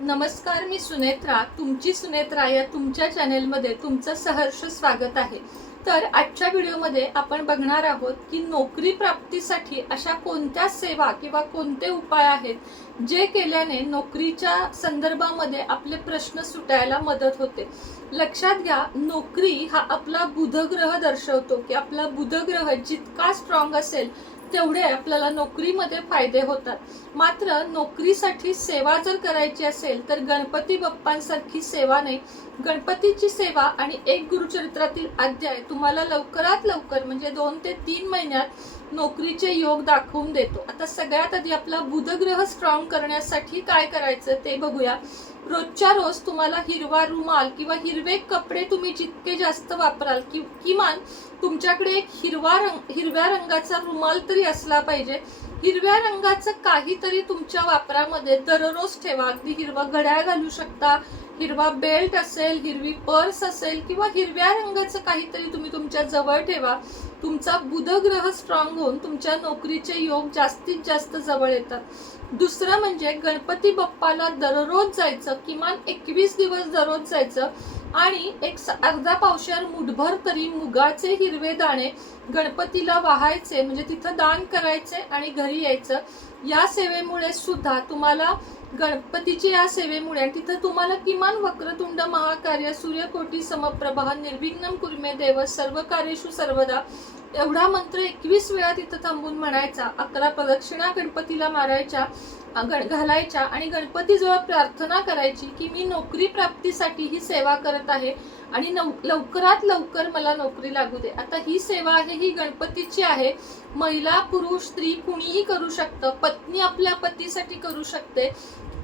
नमस्कार, मी सुनेत्रा, तुमची सुनेत्रा या तुमच्या चॅनेलमध्ये तुमचं सहर्ष स्वागत आहे। तर आजच्या व्हिडिओमध्ये आपण बघणार आहोत की नोकरी प्राप्तीसाठी अशा कोणत्या सेवा किंवा कोणते उपाय आहेत जे केल्याने नोकरीच्या संदर्भामध्ये आपले प्रश्न सुटायला मदत होते। लक्षात घ्या, नोकरी हा आपला बुधग्रह दर्शवतो की आपला बुधग्रह जितका स्ट्रॉंग असेल तेवढे आपल्याला नोकरीमध्ये फायदे होतात। मात्र नोकरीसाठी सेवा जर करायची असेल तर गणपती बाप्पांसारखी सेवा नाही। गणपतीची सेवा आणि एक गुरुचरित्रातील अध्याय तुम्हाला लवकरात लवकर म्हणजे 2 ते 3 महिन्यात नोकरीचे योग दाखवून देतो। आता सगळ्यात आधी आपला बुधग्रह स्ट्रॉंग करण्यासाठी काय करायचं ते बघूया। रोजच्या रोज तुम्हाला हिरवा रुमाल किंवा हिरवे कपडे तुम्ही जितके जास्त वापराल किमान तुमच्याकडे एक हिरव्या रंगाचा रुमाल तरी असला पाहिजे। हिरव्या रंगाचं काहीतरी तुमच्या वापरामध्ये दररोज ठेवा। अगदी हिरवा घड्याळ घालू शकता, हिरवा बेल्ट असेल, हिरवी पर्स असेल किंवा हिरव्या रंगाचं काहीतरी तुम्ही तुमच्या जवळ ठेवा। तुमचा बुधग्रह स्ट्रॉंग होऊन तुमच्या नोकरीचे योग जास्तीत जास्त जवळ येतात। दुसरं म्हणजे गणपती बाप्पाला दररोज जायचं, किमान 21 दिवस दररोज जायचं आणि अर्धा पावशेर मुठभर तरी मुगाचे हिरवे दाणे गणपतीला वाहायचे, म्हणजे तिथं दान करायचे आणि घरी यायचं। या सेवेमुळे सुद्धा तुम्हाला गणपतीच्या या सेवेमुळे तिथं तुम्हाला किमान वक्रतुंड महाकार्य, सूर्यकोटी समप्रभा, निर्विघ्नं कुर्मे देव, सर्व कार्येषु सर्वदा एवढा मंत्र 21 वेळा तिथं थांबून म्हणायचा। 11 प्रदक्षिणा गणपतीला मारायच्या घालायच्या आणि गणपतीजवळ प्रार्थना करायची की मी नोकरी प्राप्तीसाठी ही सेवा करत आहे आणि लवकरात लवकर मला नोकरी लागू दे। आता ही सेवा आहे ही गणपतीची आहे। महिला, पुरुष, स्त्री कुणीही करू शकतं। पत्नी आपल्या पतीसाठी करू शकते,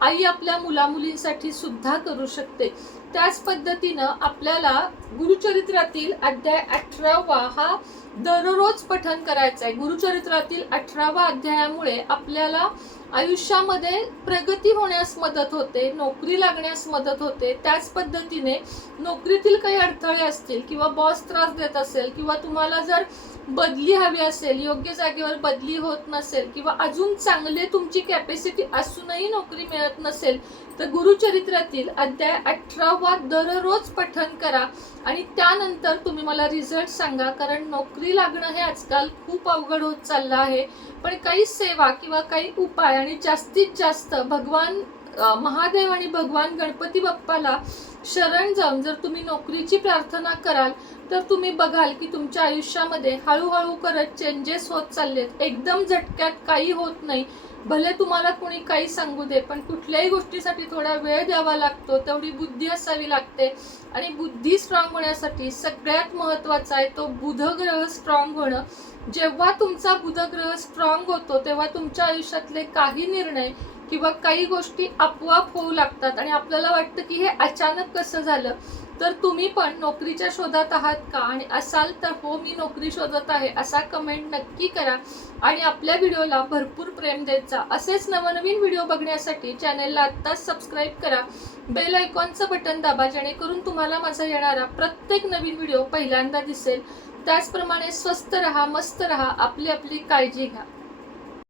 आई आपल्या मुलामुलींसाठी सुद्धा करू शकते। त्याच पद्धतीनं आपल्याला गुरुचरित्रातील अध्याय 18वा हा दररोज पठण करायचा आहे। गुरुचरित्रातील 18वा अध्यायामुळे आपल्याला आयुष्यामध्ये प्रगती होण्यास मदत होते, नोकरी लागण्यास मदत होते। त्याच पद्धतीने नोकरीतील काही अडथळे असतील किंवा बॉस त्रास देत असेल किंवा तुम्हाला जर बदली हवी असेल, योग्य जागेवर बदली होत नसेल किंवा अजून चांगले तुमची कॅपॅसिटी असूनही नोकरी मिळत नसेल तर गुरुचरित्रातील अध्याय 18वा दररोज पठण करा आणि त्यानंतर तुम्ही मला रिझल्ट सांगा। कारण नोकरी लागणं हे आजकाल खूप अवघड होत चाललं आहे। पण काही सेवा किंवा काही उपाय आणि जास्तीत जास्त भगवान महादेव आणि भगवान गणपती बाप्पाला शरण जाऊन जर तुम्ही नोकरीची प्रार्थना कराल तर तुम्ही बघाल की तुमच्या आयुष्यामध्ये हळूहळू करत चेंजेस होत चाललेत। एकदम झटक्यात काही होत नाही। भले तुम्हाला कोणी काही सांगू दे, पण कुठल्याही गोष्टीसाठी थोडा वेळ द्यावा लागतो, तेवढी बुद्धी असावी लागते। आणि बुद्धी स्ट्रॉंग होण्यासाठी सगळ्यात महत्त्वाचा आहे तो बुधग्रह स्ट्रॉंग होणं। जेव्हा तुमचा बुधग्रह स्ट्रॉंग होतो तेव्हा तुमच्या आयुष्यातले काही निर्णय किंवा काही गोष्टी आपोआप होऊ लागतात आणि आपल्याला वाटतं की हे अचानक कसं झालं। तर तुम्ही पण नोकरीच्या शोधात आहात का आणि असाल तर हो मी नोकरी शोधत आहे असा कमेंट नक्की करा आणि आपल्या व्हिडिओला भरपूर प्रेम देत जा। असेच नवनवीन व्हिडिओ बघण्यासाठी चॅनेलला आत्ताच सबस्क्राईब करा, बेल आयकॉनचं बटन दाबा जेणेकरून तुम्हाला माझा येणारा प्रत्येक नवीन व्हिडिओ पहिल्यांदा दिसेल। त्याचप्रमाणे स्वस्थ रहा, मस्त रहा, आपली काळजी घ्या।